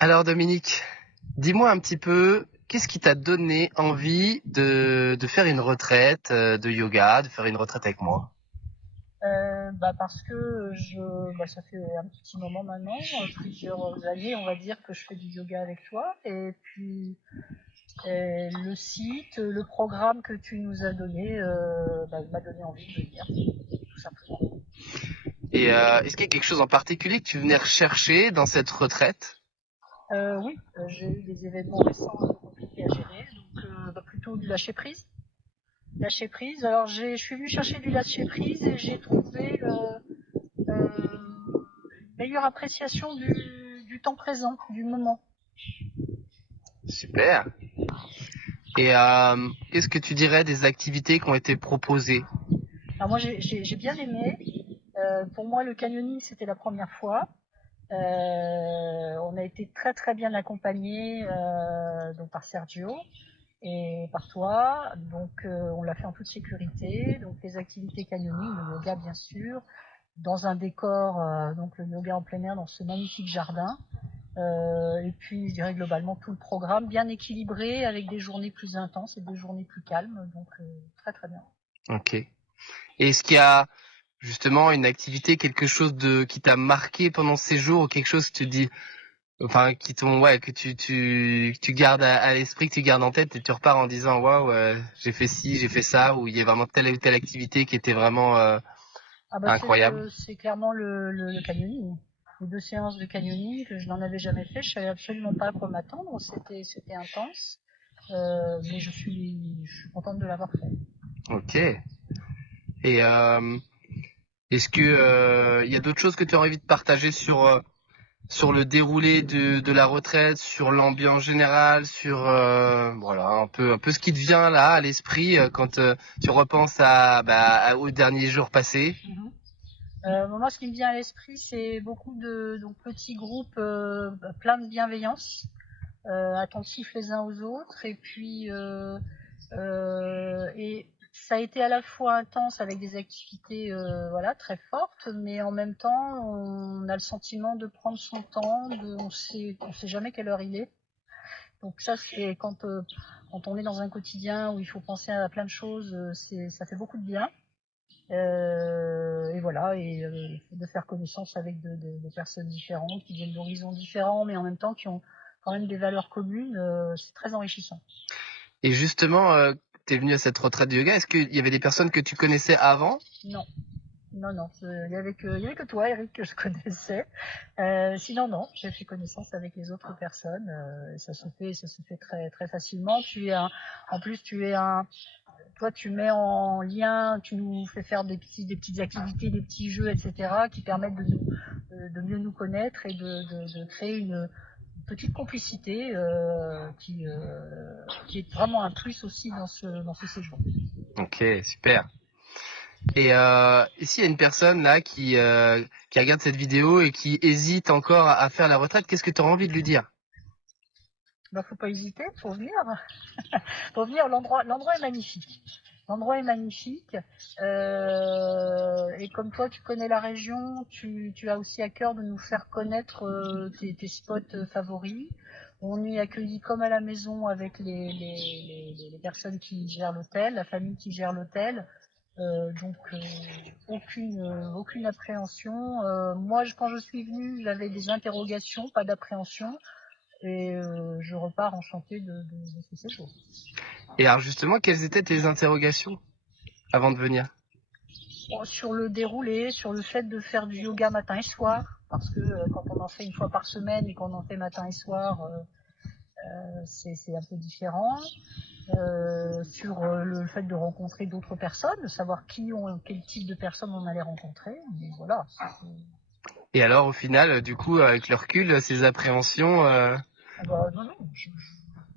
Alors Dominique, dis-moi un petit peu, qu'est-ce qui t'a donné envie de faire une retraite de yoga, de faire une retraite avec moi? Parce que ça fait un petit moment maintenant, plusieurs années, on va dire, que je fais du yoga avec toi. Et puis, le site, le programme que tu nous as donné, m'a donné envie de venir, tout simplement. Et est-ce qu'il y a quelque chose en particulier que tu venais rechercher dans cette retraite? Oui, j'ai eu des événements récents un peu compliqués à gérer, donc plutôt du lâcher prise. Lâcher prise. Alors, je suis venue chercher du lâcher prise et j'ai trouvé une meilleure appréciation du temps présent, du moment. Super. Et qu'est-ce que tu dirais des activités qui ont été proposées? Alors moi j'ai bien aimé. Pour moi le canyoning c'était la première fois. On a été très très bien accompagnés donc par Sergio et par toi. Donc on l'a fait en toute sécurité. Donc les activités canyoning, le yoga bien sûr, dans un décor donc le yoga en plein air dans ce magnifique jardin. Et puis je dirais globalement tout le programme bien équilibré avec des journées plus intenses et des journées plus calmes. Donc très très bien. Ok. Et est-ce qu'il y a justement une activité, quelque chose de qui t'a marqué pendant ces jours, ou quelque chose que tu dis, enfin qui t'ont, ouais, que tu gardes à l'esprit, que tu gardes en tête et tu repars en disant waouh, j'ai fait ci, j'ai fait ça, ou il y a vraiment telle ou telle activité qui était vraiment Ah bah incroyable. c'est clairement le canyoning. Les 2 séances de canyoning, que je n'en avais jamais fait, je savais absolument pas à quoi m'attendre. C'était intense, mais je suis contente de l'avoir fait. Ok. Et est-ce que il y a d'autres choses que tu as envie de partager sur le déroulé de la retraite, sur l'ambiance générale, sur voilà un peu ce qui te vient là à l'esprit quand tu repenses aux derniers jours passés. Mhm. Moi, ce qui me vient à l'esprit, c'est beaucoup de donc, petits groupes pleins de bienveillance, attentifs les uns aux autres, et ça a été à la fois intense avec des activités voilà très fortes, mais en même temps, on a le sentiment de prendre son temps, on sait jamais quelle heure il est. Donc ça, c'est quand on est dans un quotidien où il faut penser à plein de choses, ça fait beaucoup de bien. Et voilà, et de faire connaissance avec de personnes différentes, qui viennent d'horizons différents, mais en même temps qui ont quand même des valeurs communes, c'est très enrichissant. Et justement, tu es venu à cette retraite de yoga. Est-ce qu'il y avait des personnes que tu connaissais avant? Non, non, non, il y avait que toi, Eric, que je connaissais. Sinon, non, j'ai fait connaissance avec les autres personnes. Et ça se fait très, très facilement. En plus, toi, tu mets en lien, tu nous fais faire des petites activités, des petits jeux, etc., qui permettent de mieux nous connaître et de créer une petite complicité qui est vraiment un plus aussi dans ce séjour. Ok, super. Et s'il y a une personne là qui regarde cette vidéo et qui hésite encore à faire la retraite, qu'est-ce que tu auras envie de lui dire? Ben, faut pas hésiter, faut venir. Faut venir, l'endroit est magnifique. L'endroit est magnifique. Et comme toi, tu connais la région, tu as aussi à cœur de nous faire connaître tes spots favoris. On est accueillis comme à la maison avec les personnes qui gèrent l'hôtel, la famille qui gère l'hôtel. Aucune appréhension. Moi, quand je suis venue, j'avais des interrogations, pas d'appréhension. Et je repars enchantée de ce séjour. Et alors justement, quelles étaient tes interrogations avant de venir? Sur le déroulé, sur le fait de faire du yoga matin et soir, parce que quand on en fait une fois par semaine et qu'on en fait matin et soir, c'est un peu différent. Sur le fait de rencontrer d'autres personnes, de savoir quel type de personnes on allait rencontrer. Mais voilà. Et alors au final, du coup, avec le recul, ces appréhensions, Non, non,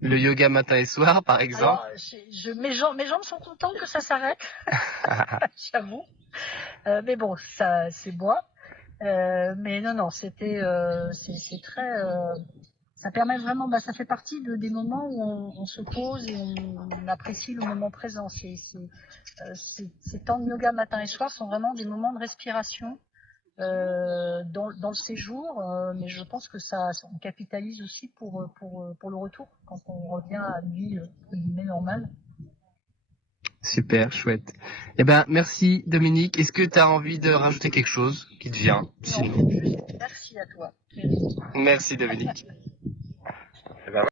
le yoga matin et soir, par exemple. alors, mes jambes sont contentes que ça s'arrête, j'avoue. Mais bon, ça, c'est moi. Mais non, non, c'est très, ça permet vraiment, ça fait partie des moments où on se pose et on apprécie le moment présent. Ces temps de yoga matin et soir sont vraiment des moments de respiration dans le séjour, mais je pense que on capitalise aussi pour le retour quand on revient à une vie entre guillemets normale. Super, chouette. Eh ben, merci Dominique. Est-ce que tu as envie de rajouter quelque chose qui te vient? Non, Sinon. merci à toi. Merci Dominique. Eh ben,